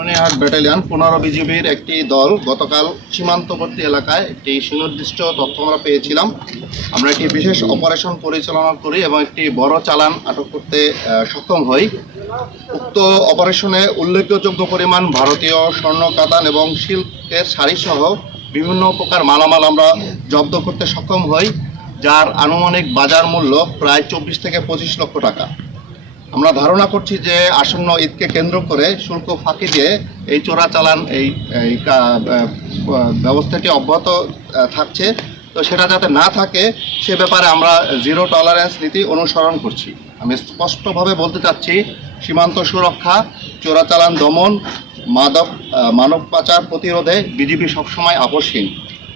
মনিহাট battalion 15 বিজিবির একটি দল গতকাল সীমান্তবর্তী এলাকায় একটি সুনির্দিষ্ট তথ্য আমরা পেয়েছিলাম। আমরা একটি বিশেষ অপারেশন পরিচালনা করি এবং একটি বড় চালান আটক করতে সক্ষম হই। উক্ত অপারেশনে উল্লেখযোগ্য পরিমাণ ভারতীয় স্বর্ণ, কাতান এবং সিল্কের শাড়িসহ বিভিন্ন প্রকার মালামাল আমরা জব্দ করতে সক্ষম হই, যার আনুমানিক বাজার মূল্য প্রায় 24 থেকে 25 লক্ষ টাকা। আমরা ধারণা করছি যে আসন্ন ঈদকে কেন্দ্র করে শুল্ক ফাঁকি দিয়ে এই চোরাচালান এই ব্যবস্থাটি অব্যাহত থাকছে। তো সেটা যাতে না থাকে সে ব্যাপারে আমরা জিরো টলারেন্স নীতি অনুসরণ করছি। আমি স্পষ্টভাবে বলতে চাচ্ছি, সীমান্ত সুরক্ষা, চোরাচালান দমন, মানব পাচার প্রতিরোধে বিজিবি সবসময় আপোষহীন।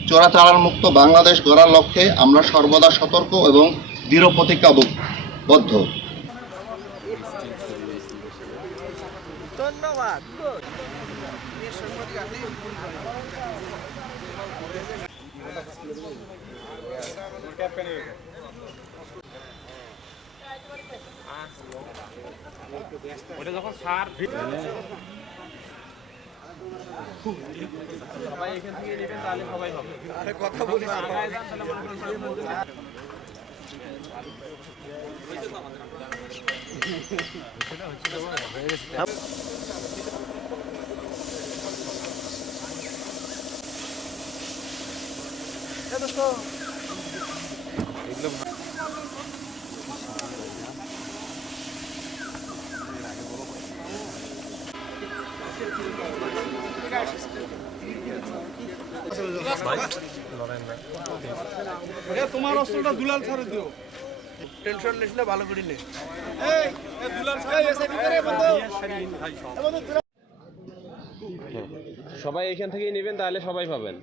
চোরাচালান মুক্ত বাংলাদেশ গড়ার লক্ষ্যে আমরা সর্বদা সতর্ক এবং দৃঢ় প্রতিজ্ঞাবদ্ধ। ধন্যবাদ। ওটা যখন সার সবাই এখান থেকে নেবেন তাহলে সবাই হবে। আরে কথা বলি না, তোমার অস্ত্রটা দুলাল ছাড়ে দিও, টেনশন নিস না, ভালো করে নে। সবাই এখান থেকেই নেবেন তাহলে সবাই পাবেন।